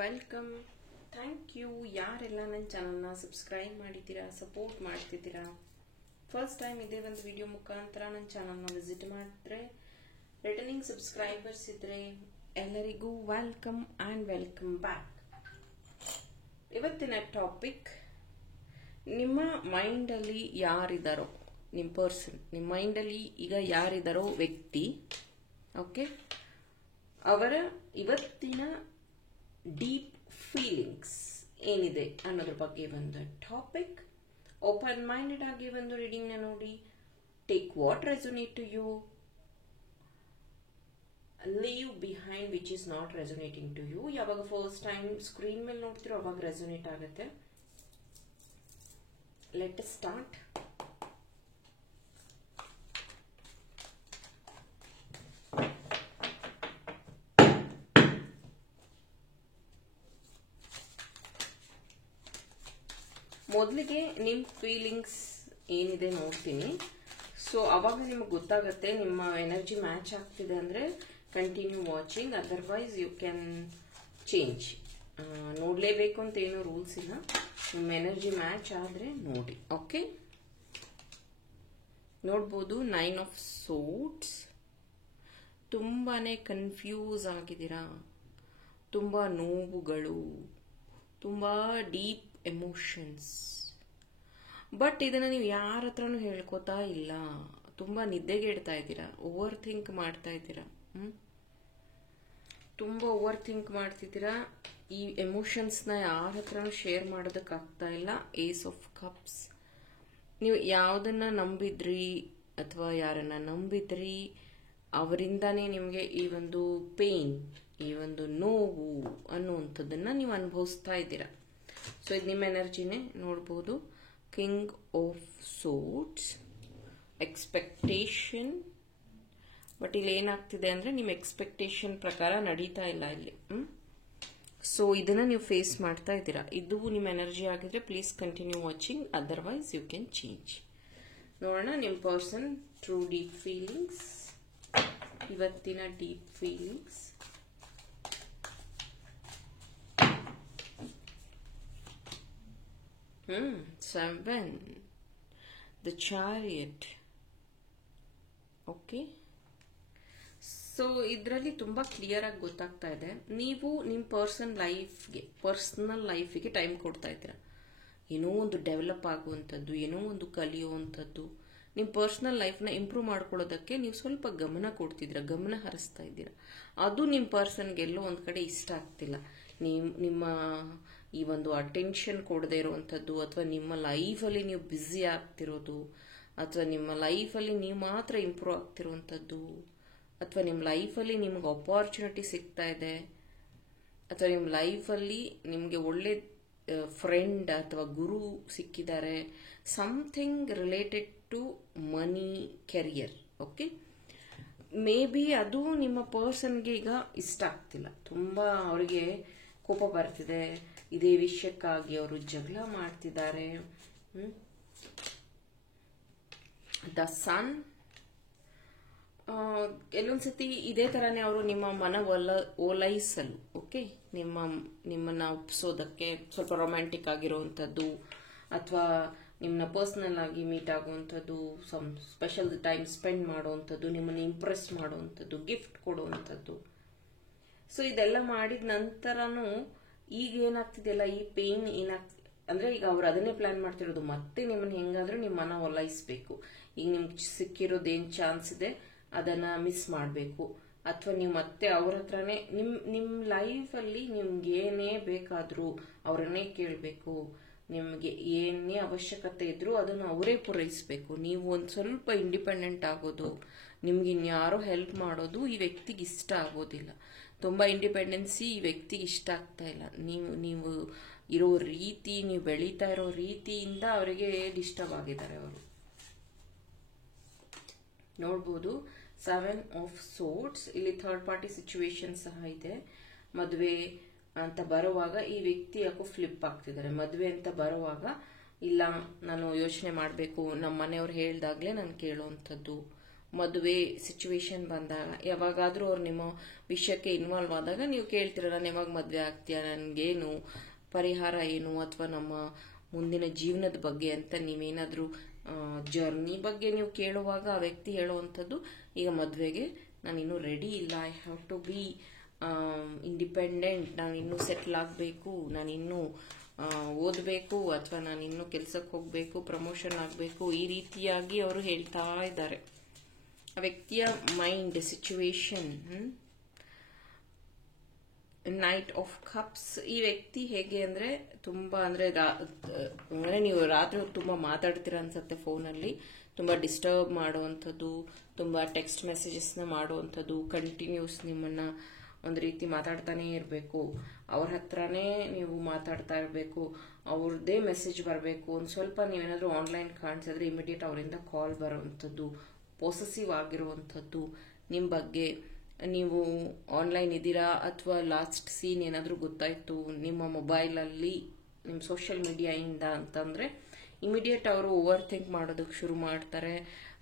Welcome. Thank you ಯಾರೆಲ್ಲ ನನ್ನ ಚಾನಲ್ನ ಸಬ್ಸ್ಕ್ರೈಬ್ ಮಾಡಿದ್ದೀರಾ, ಸಪೋರ್ಟ್ ಮಾಡ್ತಿದ್ದೀರಾ. ಫಸ್ಟ್ ಟೈಮ್ ಇದೇ ಒಂದು ವಿಡಿಯೋ ಮುಖಾಂತರ ನನ್ನ ಚಾನಲ್ನ ವಿಸಿಟ್ ಮಾಡಿದ್ರೆ, ರಿಟರ್ನಿಂಗ್ ಸಬ್ಸ್ಕ್ರೈಬರ್ಸ್ ಇದ್ರೆ ಎಲ್ಲರಿಗೂ ವೆಲ್ಕಮ್ ಆ್ಯಂಡ್ ವೆಲ್ಕಮ್ ಬ್ಯಾಕ್. ಇವತ್ತಿನ ಟಾಪಿಕ್, ನಿಮ್ಮ ಮೈಂಡಲ್ಲಿ ಯಾರಿದ್ದಾರೋ, ನಿಮ್ಮ ಪರ್ಸನ್, ನಿಮ್ಮ ಮೈಂಡಲ್ಲಿ ಈಗ ಯಾರಿದ್ದಾರೋ ವ್ಯಕ್ತಿ, ಓಕೆ, ಅವರ ಇವತ್ತಿನ ಡೀಪ್ ಫೀಲಿಂಗ್ಸ್ ಏನಿದೆ ಅನ್ನೋದ್ರ ಬಗ್ಗೆ ಒಂದು ಟಾಪಿಕ್. ಓಪನ್ ಮೈಂಡೆಡ್ ಆಗಿ ಒಂದು ರೀಡಿಂಗ್ ನ ನೋಡಿ, take what resonate to you, leave behind which is not resonating to you. ಯಾವಾಗ ಫಸ್ಟ್ ಟೈಮ್ ಸ್ಕ್ರೀನ್ ಮೇಲೆ ನೋಡ್ತಿರೋ ಅವಾಗ ರೆಸೊನೇಟ್ ಆಗುತ್ತೆ. Let us start. ಮೊದಲಿಗೆ ನಿಮ್ಮ ಫೀಲಿಂಗ್ಸ್ ಏನಿದೆ ನೋಡ್ತೀನಿ. ಸೊ ಅವಾಗ ನಿಮಗೆ ಗೊತ್ತಾಗುತ್ತೆ ನಿಮ್ಮ ಎನರ್ಜಿ ಮ್ಯಾಚ್ ಆಗ್ತಿದೆ ಅಂದರೆ continue watching, otherwise you can change. ನೋಡಲೇಬೇಕು ಅಂತ ಏನೂ ರೂಲ್ಸ್ ಇಲ್ಲ, ನಿಮ್ಮ ಎನರ್ಜಿ ಮ್ಯಾಚ್ ಆದರೆ ನೋಡಿ. ಓಕೆ, ನೋಡ್ಬೋದು 9 ಆಫ್ ಸೋಟ್ಸ್. ತುಂಬಾನೇ ಕನ್ಫ್ಯೂಸ್ ಆಗಿದ್ದೀರಾ, ತುಂಬ ನೋವುಗಳು, ತುಂಬ ಡೀಪ್ ಎಮೋಷನ್ಸ್. ಬಟ್ ಇದನ್ನ ನೀವು ಯಾರ ಹತ್ರನೂ ಹೇಳ್ಕೊತಾ ಇಲ್ಲ. ತುಂಬಾ ನಿದ್ದೆಗೆಡ್ತಾ ಇದ್ದೀರಾ, ಓವರ್ ಥಿಂಕ್ ಮಾಡ್ತಾ ಇದ್ದೀರಾ, ತುಂಬ ಓವರ್ ಥಿಂಕ್ ಮಾಡ್ತಿದ್ದೀರಾ. ಈ ಎಮೋಷನ್ಸ್ನ ಯಾರ ಹತ್ರನೂ ಶೇರ್ ಮಾಡೋದಕ್ಕಾಗ್ತಾ ಇಲ್ಲ. Ace of cups. ನೀವು ಯಾವುದನ್ನ ನಂಬಿದ್ರಿ ಅಥವಾ ಯಾರನ್ನ ನಂಬಿದ್ರಿ ಅವರಿಂದಾನೇ ನಿಮಗೆ ಈ ಒಂದು ಪೇನ್, ಈ ಒಂದು ನೋವು ಅನ್ನುವಂಥದ್ದನ್ನ ನೀವು ಅನುಭವಿಸ್ತಾ ಇದ್ದೀರಾ. ಸೊ ಇದು ನಿಮ್ಮ ಎನರ್ಜಿನೇ ನೋಡ್ಬೋದು. King of swords, expectation. But ಇಲ್ಲಿ ಏನಾಗ್ತಿದೆ ಅಂದ್ರೆ ನಿಮ್ಮ ಎಕ್ಸ್ಪೆಕ್ಟೇಷನ್ ಪ್ರಕಾರ ನಡೀತಾ ಇಲ್ಲ ಇಲ್ಲಿ. ಸೊ ಇದನ್ನ ನೀವು ಫೇಸ್ ಮಾಡ್ತಾ ಇದ್ದೀರಾ. ಇದು ನಿಮ್ಮ ಎನರ್ಜಿ ಆಗಿದ್ರೆ please continue watching, otherwise you can change. ನೋಡೋಣ ನಿಮ್ಮ ಪರ್ಸನ್ ಟ್ರೂ ಡೀಪ್ ಫೀಲಿಂಗ್ಸ್, ಇವತ್ತಿನ deep feelings. Seven, the chariot. Okay, so ಇದರಲ್ಲಿ ತುಂಬಾ ಕ್ಲಿಯರ್ ಆಗಿ ಗೊತ್ತಾಗ್ತಾ ಇದೆ, ನೀವು ನಿಮ್ಮ ಪರ್ಸನಲ್ ಲೈಫಿಗೆ ಟೈಮ್ ಕೊಡ್ತಾ ಇದ್ದೀರಾ. ಏನೋ ಒಂದು ಡೆವಲಪ್ ಆಗುವಂಥದ್ದು, ಏನೋ ಒಂದು ಕಲಿಯುವಂಥದ್ದು, ನಿಮ್ಮ ಪರ್ಸನಲ್ ಲೈಫ್ನ ಇಂಪ್ರೂವ್ ಮಾಡ್ಕೊಳ್ಳೋದಕ್ಕೆ ನೀವು ಸ್ವಲ್ಪ ಗಮನ ಕೊಡ್ತಿದ್ದೀರಾ, ಗಮನ ಹರಿಸ್ತಾ ಇದ್ದೀರಾ. ಅದು ನಿಮ್ಮ ಪರ್ಸನ್ಗೆ ಎಲ್ಲೋ ಒಂದು ಕಡೆ ಇಷ್ಟ ಆಗ್ತಿಲ್ಲ. ನಿಮ್ಮ ಈ ಒಂದು ಅಟೆನ್ಷನ್ ಕೊಡದೇ ಇರುವಂಥದ್ದು, ಅಥವಾ ನಿಮ್ಮ ಲೈಫಲ್ಲಿ ನೀವು ಬ್ಯುಸಿ ಆಗ್ತಿರೋದು, ಅಥವಾ ನಿಮ್ಮ ಲೈಫಲ್ಲಿ ನೀವು ಮಾತ್ರ ಇಂಪ್ರೂವ್ ಆಗ್ತಿರುವಂಥದ್ದು, ಅಥವಾ ನಿಮ್ಮ ಲೈಫಲ್ಲಿ ನಿಮ್ಗೆ ಅಪಾರ್ಚುನಿಟಿ ಸಿಗ್ತಾ ಇದೆ, ಅಥವಾ ನಿಮ್ಮ ಲೈಫಲ್ಲಿ ನಿಮಗೆ ಒಳ್ಳೆ ಫ್ರೆಂಡ್ ಅಥವಾ ಗುರು ಸಿಕ್ಕಿದ್ದಾರೆ, something related to money, career. Okay, maybe ಅದು ನಿಮ್ಮ ಪರ್ಸನ್ಗೆ ಈಗ ಇಷ್ಟ ಆಗ್ತಿಲ್ಲ, ತುಂಬ ಅವರಿಗೆ ಕೋಪ ಬರ್ತಿದೆ, ಇದೇ ವಿಷಯಕ್ಕಾಗಿ ಅವರು ಜಗಳ ಮಾಡ್ತಿದ್ದಾರೆ. ದ ಸನ್, ಎಲ್ಲೊಂದ್ಸತಿ ಇದೇ ತರಾನೇ ಅವರು ನಿಮ್ಮ ಮನ ಓಲೈಸಲು, ಓಕೆ, ನಿಮ್ಮನ್ನ ಒಪ್ಸೋದಕ್ಕೆ ಸ್ವಲ್ಪ ರೊಮ್ಯಾಂಟಿಕ್ ಆಗಿರುವಂಥದ್ದು, ಅಥವಾ ನಿಮ್ಮನ್ನ ಪರ್ಸನಲ್ ಆಗಿ ಮೀಟ್ ಆಗುವಂಥದ್ದು, ಸ್ಪೆಷಲ್ ಟೈಮ್ ಸ್ಪೆಂಡ್ ಮಾಡುವಂಥದ್ದು, ನಿಮ್ಮನ್ನ ಇಂಪ್ರೆಸ್ ಮಾಡುವಂಥದ್ದು, ಗಿಫ್ಟ್ ಕೊಡುವಂಥದ್ದು. ಸೊ ಇದೆಲ್ಲ ಮಾಡಿದ ನಂತರನೂ ಈಗ ಏನಾಗ್ತಿದೆಯಲ್ಲ, ಈ ಪೇನ್ ಏನಾಗ್ತಿದೆ ಅಂದ್ರೆ ಈಗ ಅವ್ರು ಅದನ್ನೇ ಪ್ಲಾನ್ ಮಾಡ್ತಿರೋದು, ಮತ್ತೆ ನಿಮ್ಮನ್ನ ಹೆಂಗಾದ್ರೂ ನಿಮ್ಮ ಮನ ಒಲೈಸ್ಬೇಕು. ಈಗ ನಿಮ್ಗೆ ಸಿಕ್ಕಿರೋದೇನ್ ಚಾನ್ಸ್ ಇದೆ ಅದನ್ನ ಮಿಸ್ ಮಾಡಬೇಕು, ಅಥವಾ ನೀವು ಮತ್ತೆ ಅವ್ರ ಹತ್ರನೇ ನಿಮ್ಮ ಲೈಫಲ್ಲಿ ನಿಮ್ಗೆ ಏನೇ ಬೇಕಾದ್ರೂ ಅವರನ್ನೇ ಕೇಳಬೇಕು. ನಿಮಗೆ ಏನೇ ಅವಶ್ಯಕತೆ ಇದ್ರೂ ಅದನ್ನು ಅವರೇ ಪೂರೈಸಬೇಕು. ನೀವು ಒಂದು ಸ್ವಲ್ಪ ಇಂಡಿಪೆಂಡೆಂಟ್ ಆಗೋದು, ನಿಮ್ಗೆ ಇನ್ಯಾರೋ ಹೆಲ್ಪ್ ಮಾಡೋದು ಈ ವ್ಯಕ್ತಿಗೆ ಇಷ್ಟ ಆಗೋದಿಲ್ಲ. ತುಂಬ ಇಂಡಿಪೆಂಡೆನ್ಸಿ ಈ ವ್ಯಕ್ತಿಗೆ ಇಷ್ಟ ಆಗ್ತಾ ಇಲ್ಲ. ನೀವು ಇರೋ ರೀತಿ, ನೀವು ಬೆಳೀತಾ ಇರೋ ರೀತಿಯಿಂದ ಅವರಿಗೆ ಡಿಸ್ಟರ್ಬ್ ಆಗಿದ್ದಾರೆ ಅವರು. ನೋಡ್ಬೋದು 7 ಆಫ್ ಸೋಟ್ಸ್. ಇಲ್ಲಿ ಥರ್ಡ್ ಪಾರ್ಟಿ ಸಿಚುವೇಶನ್ ಸಹ ಇದೆ. ಮದುವೆ ಅಂತ ಬರುವಾಗ ಈ ವ್ಯಕ್ತಿ ಯಾಕೋ ಫ್ಲಿಪ್ ಆಗ್ತಿದ್ದಾರೆ. ಮದುವೆ ಅಂತ ಬರುವಾಗ ಇಲ್ಲ, ನಾನು ಯೋಚನೆ ಮಾಡಬೇಕು, ನಮ್ಮ ಮನೆಯವ್ರು ಹೇಳ್ದಾಗ್ಲೇ ನಾನು ಕೇಳುವಂಥದ್ದು, ಮದುವೆ ಸಿಚುವೇಶನ್ ಬಂದಾಗ ಯಾವಾಗಾದ್ರೂ ಅವ್ರು ನಿಮ್ಮ ವಿಷಯಕ್ಕೆ ಇನ್ವಾಲ್ವ್ ಆದಾಗ ನೀವು ಕೇಳ್ತೀರ, ನಾನು ಯಾವಾಗ ಮದುವೆ ಆಗ್ತೀಯಾ, ನನಗೇನು ಪರಿಹಾರ ಏನು, ಅಥವಾ ನಮ್ಮ ಮುಂದಿನ ಜೀವನದ ಬಗ್ಗೆ ಅಂತ ನೀವೇನಾದ್ರೂ ಜರ್ನಿ ಬಗ್ಗೆ ನೀವು ಕೇಳುವಾಗ ಆ ವ್ಯಕ್ತಿ ಹೇಳುವಂಥದ್ದು, ಈಗ ಮದುವೆಗೆ ನಾನು ಇನ್ನೂ ರೆಡಿ ಇಲ್ಲ, I have to be independent, ನಾನು ಇನ್ನೂ ಸೆಟ್ಲ್ ಆಗಬೇಕು, ನಾನು ಇನ್ನೂ ಓದಬೇಕು, ಅಥವಾ ನಾನು ಇನ್ನೂ ಕೆಲಸಕ್ಕೆ ಹೋಗಬೇಕು, ಪ್ರಮೋಷನ್ ಆಗಬೇಕು, ಈ ರೀತಿಯಾಗಿ ಅವರು ಹೇಳ್ತಾ ಇದ್ದಾರೆ. ಆ ವ್ಯಕ್ತಿಯ mind situation. Knight of cups. ಈ ವ್ಯಕ್ತಿ ಹೇಗೆ ಅಂದ್ರೆ ತುಂಬಾ ಅಂದ್ರೆ ನೀವು ರಾತ್ರಿ ತುಂಬಾ ಮಾತಾಡ್ತೀರಾ ಅನ್ಸುತ್ತೆ ಫೋನಲ್ಲಿ, ತುಂಬಾ ಡಿಸ್ಟರ್ಬ್ ಮಾಡುವಂಥದ್ದು, ತುಂಬಾ ಟೆಕ್ಸ್ಟ್ ಮೆಸೇಜಸ್ನ ಮಾಡುವಂಥದ್ದು, ಕಂಟಿನ್ಯೂಸ್ ನಿಮ್ಮನ್ನ ಒಂದು ರೀತಿ ಮಾತಾಡ್ತಾನೆ ಇರಬೇಕು, ಅವ್ರ ಹತ್ರನೇ ನೀವು ಮಾತಾಡ್ತಾ ಇರಬೇಕು, ಅವ್ರದ್ದೇ ಮೆಸೇಜ್ ಬರಬೇಕು. ಒಂದು ಸ್ವಲ್ಪ ನೀವೇನಾದ್ರೂ ಆನ್ಲೈನ್ ಕಾಣಿಸಿದ್ರೆ ಇಮಿಡಿಯೇಟ್ ಅವರಿಂದ ಕಾಲ್ ಬರುವಂಥದ್ದು, ಪೊಸೆಸಿವ್ ಆಗಿರುವಂಥದ್ದು, ನಿಮ್ಮ ಬಗ್ಗೆ ನೀವು ಆನ್ಲೈನ್ ಇದ್ದೀರಾ ಅಥವಾ ಲಾಸ್ಟ್ ಸೀನ್ ಏನಾದರೂ ಗೊತ್ತಾಯ್ತು ನಿಮ್ಮ ಮೊಬೈಲಲ್ಲಿ, ನಿಮ್ಮ ಸೋಷಿಯಲ್ ಮೀಡಿಯಾಯಿಂದ ಅಂತಂದ್ರೆ ಇಮಿಡಿಯೇಟ್ ಅವರು ಓವರ್ ಥಿಂಕ್ ಮಾಡೋದಕ್ಕೆ ಶುರು ಮಾಡ್ತಾರೆ,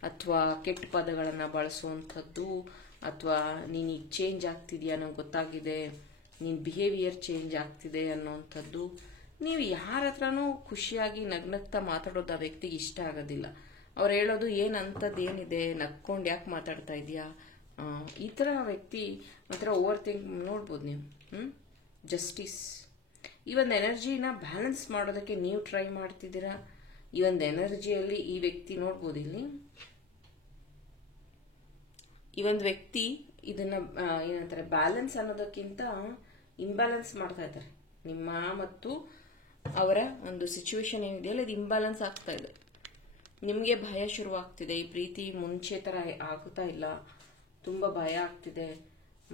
ಅಥವಾ ಕೆಟ್ಟ ಪದಗಳನ್ನು ಬಳಸುವಂಥದ್ದು, ಅಥವಾ ನೀನು ಈಗ ಚೇಂಜ್ ಆಗ್ತಿದ್ಯಾ, ನಂಗೆ ಗೊತ್ತಾಗಿದೆ, ನಿನ್ನ ಬಿಹೇವಿಯರ್ ಚೇಂಜ್ ಆಗ್ತಿದೆ ಅನ್ನೋವಂಥದ್ದು. ನೀವು ಯಾರ ಹತ್ರನೂ ಖುಷಿಯಾಗಿ ನಗ್ನಗ್ತಾ ಮಾತಾಡೋದು ಆ ವ್ಯಕ್ತಿಗೆ ಇಷ್ಟ ಆಗೋದಿಲ್ಲ. ಅವ್ರು ಹೇಳೋದು ಏನಂತದ್ದು ಏನಿದೆ, ನಕ್ಕೊಂಡು ಯಾಕೆ ಮಾತಾಡ್ತಾ ಇದೆಯಾ, ಈ ಥರ ವ್ಯಕ್ತಿ ಮಾತ್ರ ಓವರ್ ಥಿಂಕ್ ನೋಡ್ಬೋದು ನೀವು. ಜಸ್ಟಿಸ್. ಈ ಒಂದು ಎನರ್ಜಿನ ಬ್ಯಾಲೆನ್ಸ್ ಮಾಡೋದಕ್ಕೆ ನೀವು ಟ್ರೈ ಮಾಡ್ತಿದ್ದೀರಾ. ಈ ಒಂದು ಎನರ್ಜಿಯಲ್ಲಿ ಈ ವ್ಯಕ್ತಿ ನೋಡ್ಬೋದು ಇಲ್ಲಿ, ಈ ಒಂದು ವ್ಯಕ್ತಿ ಇದನ್ನ ಏನಂತಾರೆ ಬ್ಯಾಲೆನ್ಸ್ ಅನ್ನೋದಕ್ಕಿಂತ ಇಂಬ್ಯಾಲೆನ್ಸ್ ಮಾಡ್ತಾ ಇದ್ದಾರೆ. ನಿಮ್ಮ ಮತ್ತು ಅವರ ಒಂದು ಸಿಚುವೇಶನ್ ಏನಿದೆಯಲ್ಲ ಇದು ಇಂಬ್ಯಾಲೆನ್ಸ್ ಆಗ್ತಾ ಇದೆ. ನಿಮಗೆ ಭಯ ಶುರುವಾಗ್ತಿದೆ, ಈ ಪ್ರೀತಿ ಮುಂಚೆ ತರ ಆಗುತ್ತಾ ಇಲ್ಲ, ತುಂಬಾ ಭಯ ಆಗ್ತಿದೆ,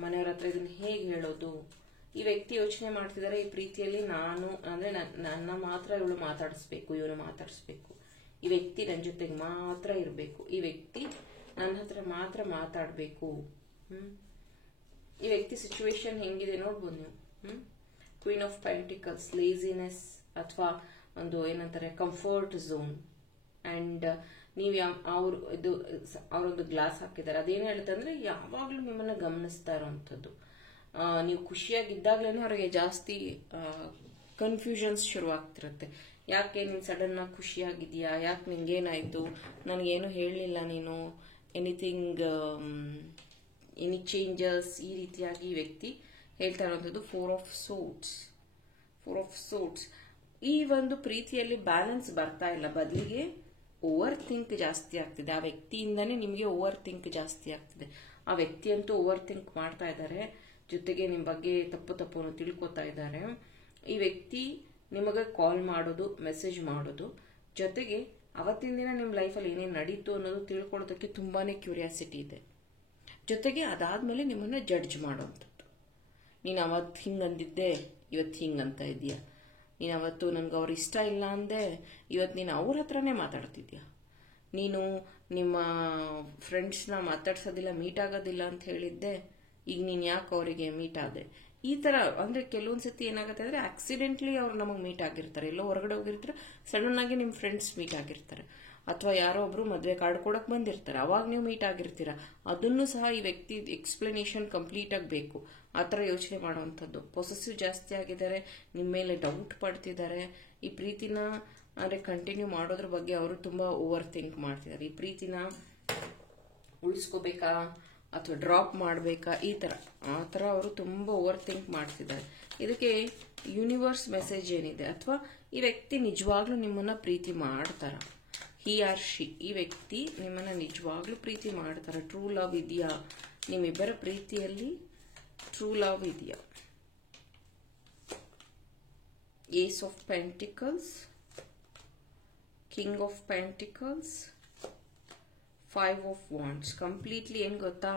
ಮನೆಯವ್ರ ಹತ್ರ ಇದನ್ನ ಹೇಗೆ ಹೇಳೋದು. ಈ ವ್ಯಕ್ತಿ ಯೋಚನೆ ಮಾಡ್ತಿದ್ದಾರೆ, ಈ ಪ್ರೀತಿಯಲ್ಲಿ ನಾನು ಅಂದ್ರೆ ನನ್ನ ಮಾತ್ರ ಇವಳು ಮಾತಾಡಿಸ್ಬೇಕು, ಇವನು ಮಾತಾಡಿಸ್ಬೇಕು, ಈ ವ್ಯಕ್ತಿ ನನ್ನ ಜೊತೆಗೆ ಮಾತ್ರ ಇರಬೇಕು, ಈ ವ್ಯಕ್ತಿ ನನ್ನ ಹತ್ರ ಮಾತ್ರ ಮಾತಾಡಬೇಕು. ಈ ವ್ಯಕ್ತಿ ಸಿಚುವೇಶನ್ ಹೆಂಗಿದೆ ನೋಡ್ಬೋದು ನೀವು. ಕ್ವೀನ್ ಆಫ್ ಪೆಂಟಿಕಲ್ಸ್, ಲೇಸಿನೆಸ್ ಅಥವಾ ಒಂದು ಏನಂತಾರೆ ಕಂಫರ್ಟ್ ಝೋನ್. ಅಂಡ್ ನೀವು ಅವರೊಂದು ಗ್ಲಾಸ್ ಹಾಕಿದ್ದಾರೆ, ಅದೇನು ಹೇಳುತ್ತೆ ಅಂದ್ರೆ ಯಾವಾಗ್ಲೂ ನಿಮ್ಮನ್ನ ಗಮನಿಸ್ತಾ ಇರೋವಂಥದ್ದು. ನೀವು ಖುಷಿಯಾಗಿದ್ದಾಗ್ಲೇನೆ ಅವ್ರಿಗೆ ಜಾಸ್ತಿ ಕನ್ಫ್ಯೂಷನ್ಸ್ ಶುರು ಆಗ್ತಿರುತ್ತೆ. ಯಾಕೆ ನೀನು ಸಡನ್ ಆಗಿ ಖುಷಿಯಾಗಿದ್ಯಾ, ಯಾಕೆ ನಿಂಗೇನಾಯ್ತು, ನನಗೇನು ಹೇಳಲಿಲ್ಲ ನೀನು, ಎನಿ ಚೇಂಜಸ್, ಈ ರೀತಿಯಾಗಿ ಈ ವ್ಯಕ್ತಿ ಹೇಳ್ತಾ ಇರುವಂಥದ್ದು. Four of swords. ಈ ಒಂದು ಪ್ರೀತಿಯಲ್ಲಿ ಬ್ಯಾಲೆನ್ಸ್ ಬರ್ತಾ ಇಲ್ಲ, ಬದಲಿಗೆ ಓವರ್ ಥಿಂಕ್ ಜಾಸ್ತಿ ಆಗ್ತಿದೆ. ಆ ವ್ಯಕ್ತಿಯಿಂದಾನೇ ನಿಮಗೆ ಓವರ್ ಥಿಂಕ್ ಜಾಸ್ತಿ ಆಗ್ತಿದೆ. ಆ ವ್ಯಕ್ತಿ ಅಂತೂ ಓವರ್ ಥಿಂಕ್ ಮಾಡ್ತಾ ಇದ್ದಾರೆ, ಜೊತೆಗೆ ನಿಮ್ಮ ಬಗ್ಗೆ ತಪ್ಪು ತಿಳ್ಕೊತಾ ಇದ್ದಾರೆ. ಈ ವ್ಯಕ್ತಿ ನಿಮಗೆ ಕಾಲ್ ಮಾಡೋದು, ಮೆಸೇಜ್ ಮಾಡೋದು, ಜೊತೆಗೆ ಅವತ್ತಿನ ದಿನ ನಿಮ್ಮ ಲೈಫಲ್ಲಿ ಏನೇನು ನಡೀತು ಅನ್ನೋದು ತಿಳ್ಕೊಳ್ಳೋದಕ್ಕೆ ತುಂಬಾನೇ ಕ್ಯೂರಿಯಾಸಿಟಿ ಇದೆ. ಜೊತೆಗೆ ಅದಾದ್ಮೇಲೆ ನಿಮ್ಮನ್ನ ಜಡ್ಜ್ ಮಾಡೋವಂಥದ್ದು. ನೀನು ಅವತ್ತು ಹಿಂಗಂದಿದ್ದೆ, ಇವತ್ತು ಹಿಂಗಂತ ಇದೆಯಾ, ನೀನು ಅವತ್ತು ನನ್ಗೆ ಅವ್ರು ಇಷ್ಟ ಇಲ್ಲ ಅಂದೆ, ಇವತ್ತು ನೀನು ಅವ್ರ ಹತ್ರನೇ ಮಾತಾಡ್ತಿದ್ಯಾ, ನೀನು ನಿಮ್ಮ ಫ್ರೆಂಡ್ಸ್ನ ಮಾತಾಡ್ಸೋದಿಲ್ಲ, ಮೀಟ್ ಆಗೋದಿಲ್ಲ ಅಂತ ಹೇಳಿದ್ದೆ, ಈಗ ನೀನು ಯಾಕೆ ಅವರಿಗೆ ಮೀಟ್ ಆದೆ. ಈ ತರ ಅಂದ್ರೆ ಕೆಲವೊಂದ್ಸತಿ ಏನಾಗುತ್ತೆ ಅಂದ್ರೆ ಆಕ್ಸಿಡೆಂಟ್ಲಿ ಅವ್ರು ನಮಗೆ ಮೀಟ್ ಆಗಿರ್ತಾರೆ, ಎಲ್ಲೋ ಹೊರಗಡೆ ಹೋಗಿರ್ತಾರೆ, ಸಡನ್ ಆಗಿ ನಿಮ್ಮ ಫ್ರೆಂಡ್ಸ್ ಮೀಟ್ ಆಗಿರ್ತಾರೆ, ಅಥವಾ ಯಾರೋ ಒಬ್ರು ಮದುವೆ ಕಾರ್ಡ್ ಕೊಡಕ್ ಬಂದಿರ್ತಾರೆ, ಅವಾಗ ನೀವು ಮೀಟ್ ಆಗಿರ್ತೀರ. ಅದನ್ನು ಸಹ ಈ ವ್ಯಕ್ತಿ ಎಕ್ಸ್ಪ್ಲನೇಷನ್ ಕಂಪ್ಲೀಟ್ ಆಗಿ ಬೇಕು. ಆ ಥರ ಯೋಚನೆ ಮಾಡುವಂಥದ್ದು. ಪೊಸೆಸಿವ್ ಜಾಸ್ತಿ ಆಗಿದ್ದಾರೆ, ನಿಮ್ಮ ಮೇಲೆ ಡೌಟ್ ಪಡ್ತಿದ್ದಾರೆ. ಈ ಪ್ರೀತಿನ ಅಂದ್ರೆ ಕಂಟಿನ್ಯೂ ಮಾಡೋದ್ರ ಬಗ್ಗೆ ಅವರು ತುಂಬಾ ಓವರ್ ಥಿಂಕ್ ಮಾಡ್ತಿದ್ದಾರೆ. ಈ ಪ್ರೀತಿನ ಉಳಿಸ್ಕೋಬೇಕಾ ಅಥವಾ ಡ್ರಾಪ್ ಮಾಡಬೇಕಾ, ಆ ಥರ ಅವರು ತುಂಬಾ ಓವರ್ ಥಿಂಕ್ ಮಾಡ್ತಿದ್ದಾರೆ. ಇದಕ್ಕೆ ಯೂನಿವರ್ಸ್ ಮೆಸೇಜ್ ಏನಿದೆ, ಅಥವಾ ಈ ವ್ಯಕ್ತಿ ನಿಜವಾಗ್ಲೂ ನಿಮ್ಮನ್ನ ಪ್ರೀತಿ ಮಾಡ್ತಾರ, ಹಿ ಆರ್ ಶಿ, ಈ ವ್ಯಕ್ತಿ ನಿಮ್ಮನ್ನ ನಿಜವಾಗ್ಲೂ ಪ್ರೀತಿ ಮಾಡ್ತಾರ, ಟ್ರೂ ಲವ್ ಇದೆಯಾ, ನಿಮ್ಮಿಬ್ಬರ ಪ್ರೀತಿಯಲ್ಲಿ ಟ್ರೂ ಲವ್ ಇದೆಯಾ. Ace of pentacles, king of pentacles, 5 of wands. Completely ಏನ್ ಗೊತ್ತಾ,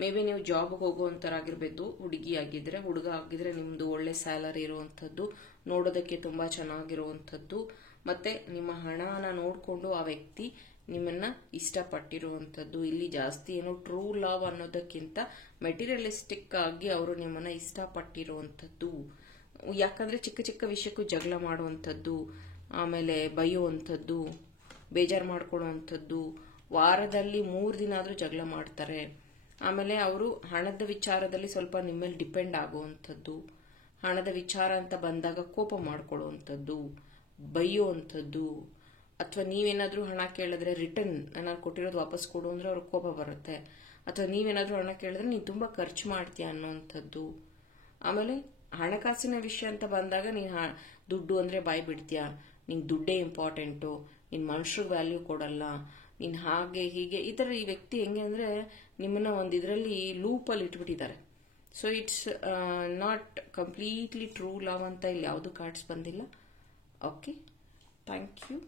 ಮೇ ಬಿ ನೀವು ಜಾಬ್ಗೆ ಹೋಗುವಂತರಾಗಿರ್ಬೇಕು, ಹುಡುಗಿ ಆಗಿದ್ರೆ, ಹುಡುಗ ಆಗಿದ್ರೆ ನಿಮ್ದು ಒಳ್ಳೆ ಸ್ಯಾಲರಿ ಇರುವಂಥದ್ದು, ನೋಡೋದಕ್ಕೆ ತುಂಬಾ ಚೆನ್ನಾಗಿರುವಂಥದ್ದು, ಮತ್ತೆ ನಿಮ್ಮ ಹಣನ ನೋಡಿಕೊಂಡು ಆ ವ್ಯಕ್ತಿ ನಿಮ್ಮನ್ನ ಇಷ್ಟಪಟ್ಟಿರುವಂಥದ್ದು. ಇಲ್ಲಿ ಜಾಸ್ತಿ ಏನು ಟ್ರೂ ಲವ್ ಅನ್ನೋದಕ್ಕಿಂತ ಮೆಟೀರಿಯಲಿಸ್ಟಿಕ್ ಆಗಿ ಅವರು ನಿಮ್ಮನ್ನ ಇಷ್ಟಪಟ್ಟಿರುವಂಥದ್ದು. ಯಾಕಂದ್ರೆ ಚಿಕ್ಕ ಚಿಕ್ಕ ವಿಷಯಕ್ಕೂ ಜಗಳ ಮಾಡುವಂಥದ್ದು, ಆಮೇಲೆ ಬೈಯುವಂಥದ್ದು, ಬೇಜಾರು ಮಾಡ್ಕೊಳ್ಳುವಂಥದ್ದು, ವಾರದಲ್ಲಿ 3 ದಿನ ಆದ್ರೂ ಜಗಳ ಮಾಡ್ತಾರೆ. ಆಮೇಲೆ ಅವರು ಹಣದ ವಿಚಾರದಲ್ಲಿ ಸ್ವಲ್ಪ ನಿಮ್ಮ ಮೇಲೆ ಡಿಪೆಂಡ್ ಆಗುವಂಥದ್ದು, ಹಣದ ವಿಚಾರ ಅಂತ ಬಂದಾಗ ಕೋಪ ಮಾಡ್ಕೊಳ್ಳುವಂಥದ್ದು, ಬೈಯುವಂಥದ್ದು, ಅಥವಾ ನೀವೇನಾದ್ರೂ ಹಣ ಕೇಳಿದ್ರೆ ರಿಟರ್ನ್ ನಾನು ಕೊಟ್ಟಿರೋದು ವಾಪಸ್ ಕೊಡು ಅಂದ್ರೆ ಅವ್ರಿಗೆ ಕೋಪ ಬರುತ್ತೆ. ಅಥವಾ ನೀವೇನಾದ್ರೂ ಹಣ ಕೇಳಿದ್ರೆ ನೀನು ತುಂಬಾ ಖರ್ಚು ಮಾಡ್ತೀಯ ಅನ್ನೋಂಥದ್ದು. ಆಮೇಲೆ ಹಣಕಾಸಿನ ವಿಷಯ ಅಂತ ಬಂದಾಗ ನೀನು ದುಡ್ಡು ಅಂದ್ರೆ ಬಾಯಿ ಬಿಡ್ತೀಯ, ನಿಂಗೆ ದುಡ್ಡೇ ಇಂಪಾರ್ಟೆಂಟು, ನಿನ್ ಮನುಷ್ಯರಿಗೆ ವ್ಯಾಲ್ಯೂ ಕೊಡಲ್ಲ, ನೀನ್ ಹಾಗೆ ಹೀಗೆ ಈ ತರ. ಈ ವ್ಯಕ್ತಿ ಹೆಂಗೆ ಅಂದ್ರೆ ನಿಮ್ಮನ್ನ ಒಂದು ಇದರಲ್ಲಿ ಲೂಪಲ್ಲಿ ಇಟ್ಬಿಟ್ಟಿದ್ದಾರೆ. So it's not completely true love ಅಂತ ಇಲ್ಲಿ ಯಾವುದು ಕಾರ್ಡ್ಸ್ ಬಂದಿಲ್ಲ. Okay, thank you.